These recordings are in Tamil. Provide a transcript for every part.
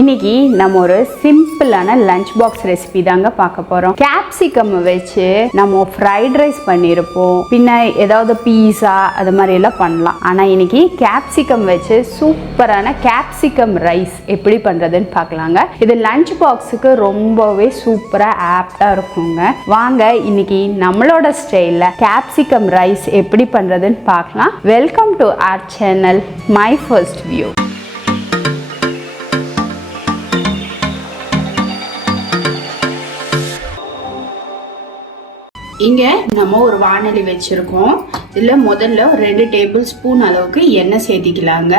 இன்னைக்கு நம்ம ஒரு சிம்பிளான லஞ்ச் பாக்ஸ் ரெசிபி தாங்க பார்க்க போறோம். கேப்சிகம் வச்சு நம்ம ஃப்ரைட் ரைஸ் பண்ணியிருப்போம், பின்ன ஏதாவது பீஸா அது மாதிரி எல்லாம் பண்ணலாம். ஆனா இன்னைக்கு கேப்சிகம் வச்சு சூப்பரான கேப்சிகம் ரைஸ் எப்படி பண்றதுன்னு பார்க்கலாங்க. இது லஞ்ச் பாக்ஸுக்கு ரொம்பவே சூப்பரா ஆப்டா இருக்குங்க. வாங்க இன்னைக்கு நம்மளோட ஸ்டைல்ல கேப்சிகம் ரைஸ் எப்படி பண்றதுன்னு பார்க்கலாம். Welcome to our channel my first view. இங்கே நம்ம ஒரு வாணலி வச்சுருக்கோம். இதில் முதல்ல 2 டேபிள் ஸ்பூன் அளவுக்கு எண்ணெய் சேர்த்திக்கலாங்க.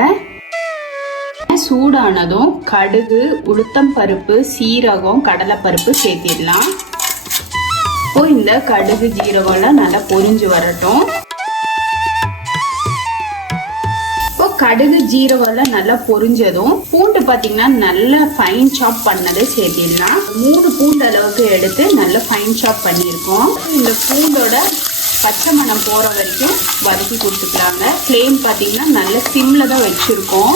சூடானதும் கடுகு, உளுத்தம் பருப்பு, சீரகம், கடலைப்பருப்பு சேர்த்திடலாம். இப்போ இந்த கடுகு ஜீரகம்லாம் நல்லா பொரிஞ்சு வரட்டும். கடுகு ஜீரகம்லாம் நல்லா பொரிஞ்சதும் பூண்டு பார்த்தீங்கன்னா நல்லா ஃபைன் சாப் பண்ணதை சேர்த்திடலாம். 3 பூண்டு அளவுக்கு எடுத்து நல்லா ஃபைன் சாப் பண்ணியிருக்கோம். இந்த பூண்டோட பச்சை மணம் போகிற வரைக்கும் வதக்கி கொடுத்துக்கலாங்க. ஃப்ளேம் பார்த்தீங்கன்னா நல்ல சிம்மில் தான் வச்சுருக்கோம்.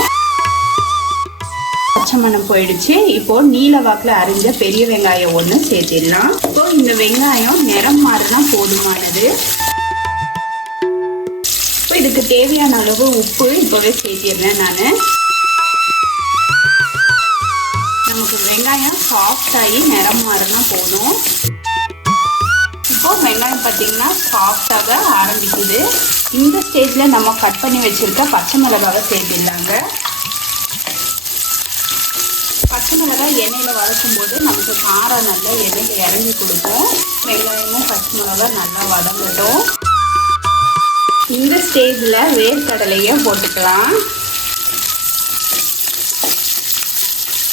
பச்சை மணம் போயிடுச்சு. இப்போ நீல வாக்கில் அரிஞ்ச பெரிய வெங்காயம் ஒன்று சேர்த்திடலாம். இப்போ இந்த வெங்காயம் நிறம் மாறினா போதுமானது. இதுக்கு தேவையான அளவு உப்பு இப்போவே சேர்த்திடுறேன் நான். நமக்கு வெங்காயம் சாஃப்ட் ஆகி நிறம் மாறினா போதும். இப்போ வெங்காயம் பார்த்தீங்கன்னா சாஃப்டாக ஆரம்பிக்குது. இந்த ஸ்டேஜில் நம்ம கட் பண்ணி வச்சுருக்க பச்சை மிளகாவை சேர்த்திடலாங்க. பச்சை மிளகாய் எண்ணெயில் வதக்கும் போது நமக்கு காரம் நல்லா எண்ணெயில் இறங்கி கொடுக்கும். வெங்காயமும் பச்சை மிளகாய் நல்லா வதங்கட்டும். இந்த ஸ்டேஜில் வேர்க்கடலையை போட்டுக்கலாம்.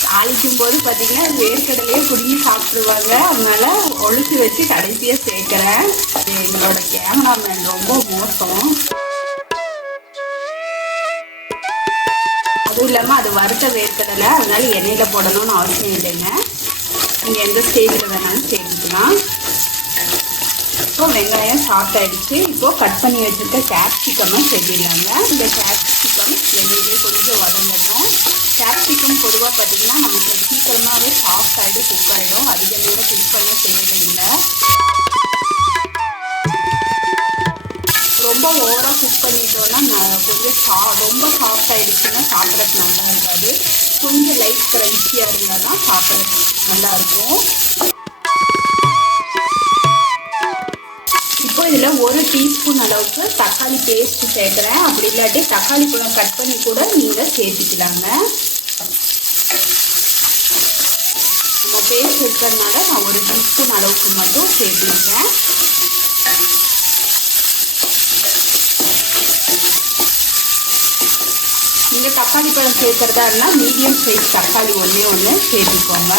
தாளிக்கும் போது பார்த்தீங்கன்னா வேர்க்கடலையே குடிங்கி சாப்பிட்ருவாங்க. அதனால ஒழுத்து வச்சு கடைசியாக சேர்க்குறேன். எங்களோட கேமராமேன் ரொம்ப மோசம். அதுவும் இல்லாமல் அது வறுத்த வேர்க்கடலை, அதனால எண்ணெயில் போடணும்னு அவசியம் இல்லைங்க. நீங்கள் எந்த ஸ்டேஜில் வேணாலும் சேர்த்துக்கலாம். இப்போ வெங்காயம் சாஃப்ட் ஆகிடுச்சு. இப்போது கட் பண்ணி வச்சுருக்க கேப்சிகமாக சேர்த்திடலாங்க. இந்த கேப்சிகம் எண்ணெயிலே கொஞ்சம் வதங்கணும். கேப்சிகம் பொதுவாக பார்த்திங்கன்னா நமக்கு சீக்கிரமாகவே சாஃப்ட் ஆகிட்டு குக் ஆகிடும். அதிக நேரம் குக் பண்ண தேவையில்லை. ரொம்ப ஓவராக குக் பண்ணிட்டோன்னா கொஞ்சம் ரொம்ப சாஃப்ட் ஆகிடுச்சுன்னா சாப்பிட்றதுக்கு நல்லா இருக்காது. கொஞ்சம் லைட் க்ரன்ச்சியாக இருந்தால் தான் சாப்பிட்றதுக்கு நல்லாயிருக்கும். இப்போ இதில் 1 டீஸ்பூன் அளவுக்கு தக்காளி பேஸ்ட்டு சேர்க்குறேன். அப்படி இல்லாட்டி தக்காளி பழம் கட் பண்ணி கூட நீங்கள் சேர்த்துக்கலாங்க. நம்ம பேஸ்ட் இருக்கிறதுனால நான் 1 டீஸ்பூன் அளவுக்கு மட்டும் சேர்த்துருக்கேன். நீங்கள் தக்காளி பழம் சேர்க்குறதா இருந்தால் மீடியம் சைஸ் தக்காளி ஒன்று சேர்த்துக்கோங்க.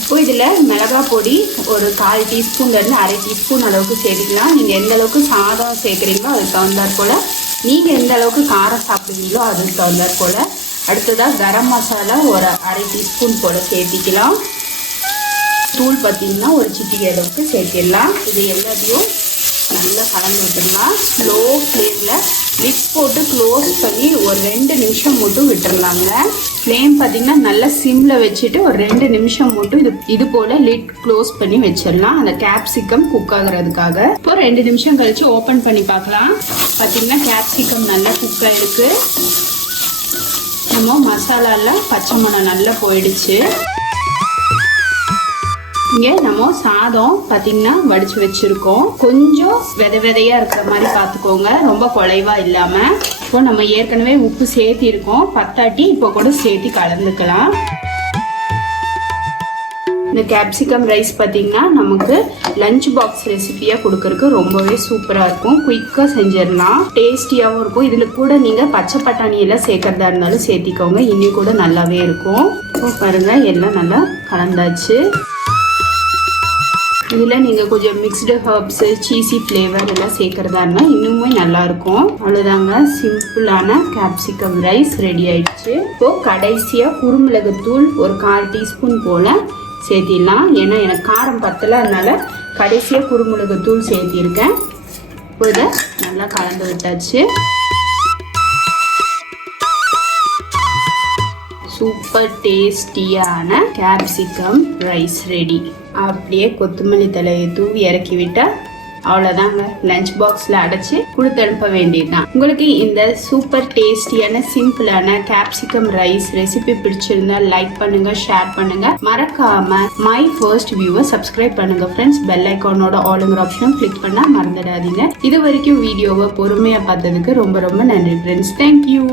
இப்போ இதில் மிளகாய் பொடி ஒரு 1/4 டீஸ்பூன்லேருந்து 1/2 டீஸ்பூன் அளவுக்கு சேர்த்துக்கலாம். நீங்கள் எந்த அளவுக்கு சாதம் சேர்க்குறீங்களோ அதுக்கு தகுந்தாற் போல், நீங்கள் எந்த அளவுக்கு காரம் சாப்பிடுவீங்களோ அதுக்கு தகுந்தாற் போல். அடுத்ததாக கரம் மசாலா ஒரு 1/2 டீஸ்பூன் போல் சேர்த்திக்கலாம். தூள் பார்த்திங்கன்னா ஒரு சிட்டிகை அளவுக்கு சேர்த்திடலாம். இது எல்லாத்தையும் நல்லா கலந்து விட்டுடலாம். ஸ்லோ ஃப்ளேமில் லிட் போட்டு க்ளோஸ் பண்ணி ஒரு 2 நிமிஷம் மட்டும் விட்டுடலாங்க. ஃப்ளேம் பார்த்திங்கன்னா நல்லா சிம்மில் வச்சுட்டு ஒரு 2 நிமிஷம் மட்டும் இது போல் லிட் க்ளோஸ் பண்ணி வச்சிடலாம், அந்த கேப்சிகம் குக் ஆகுறதுக்காக. இப்போ 2 நிமிஷம் கழித்து ஓப்பன் பண்ணி பார்க்கலாம். பார்த்திங்கன்னா கேப்சிகம் நல்லா குக் ஆகிருக்கு. நம்ம மசாலாவில் பச்சை மணம் நல்லா போயிடுச்சு. இங்கே நம்ம சாதம் பார்த்திங்கன்னா வடித்து வச்சுருக்கோம். கொஞ்சம் விதையாக இருக்கிற மாதிரி பார்த்துக்கோங்க, ரொம்ப குலைவாக இல்லாமல். இப்போ நம்ம ஏற்கனவே உப்பு சேர்த்திருக்கோம், பத்தாட்டி இப்போ கூட சேர்த்து கலந்துக்கலாம். இந்த கேப்சிகம் ரைஸ் பார்த்திங்கன்னா நமக்கு லஞ்ச் பாக்ஸ் ரெசிபியாக கொடுக்கறதுக்கு ரொம்பவே சூப்பராக இருக்கும். குயிக்காக செஞ்சிடலாம், டேஸ்டியாகவும் இருக்கும். இதில் கூட நீங்கள் பச்சை பட்டாணியெல்லாம் சேர்க்கறதா இருந்தாலும் சேர்த்திக்கோங்க, இன்னும் கூட நல்லாவே இருக்கும். இப்போ பாருங்கள் எல்லாம் நல்லா கலந்தாச்சு. இதில் நீங்கள் கொஞ்சம் மிக்ஸ்டு ஹர்ப்ஸு, சீஸி ஃப்ளேவர் எல்லாம் சேர்க்குறதா இருந்தால் இன்னுமே நல்லாயிருக்கும். அவ்வளோதாங்க, சிம்பிளான கேப்சிகம் ரைஸ் ரெடி ஆயிடுச்சு. இப்போது கடைசியாக குருமிளகுத்தூள் ஒரு 1/4 டீஸ்பூன் போல் சேர்த்திடலாம். ஏன்னா எனக்கு காரம் பத்தலை, அதனால கடைசியாக குருமிளகுத்தூள் சேர்த்திருக்கேன். இப்போ இதை நல்லா கலந்து விட்டாச்சு. சூப்பர் டேஸ்டியான கேப்சிகம் ரைஸ் ரெடி. அப்படியே கொத்தமல்லி தலையை தூவி இறக்கி விட்டா அவ்வளோதாங்க. லஞ்ச் பாக்ஸில் அடைச்சி கொடுத்து அனுப்ப வேண்டியதுதான். உங்களுக்கு இந்த சூப்பர் டேஸ்டியான சிம்பிளான கேப்சிகம் ரைஸ் ரெசிபி பிடிச்சிருந்தா லைக் பண்ணுங்க, ஷேர் பண்ணுங்க. மறக்காம மை ஃபர்ஸ்ட் வியூவை சப்ஸ்கிரைப் பண்ணுங்க ஃப்ரெண்ட்ஸ். பெல் ஐக்கானோட ஆளுங்கிற ஆப்ஷனும் கிளிக் பண்ண மறந்துடாதீங்க. இது வரைக்கும் வீடியோவை பொறுமையா பார்த்ததுக்கு ரொம்ப ரொம்ப நன்றி ஃப்ரெண்ட்ஸ். தேங்க்யூ.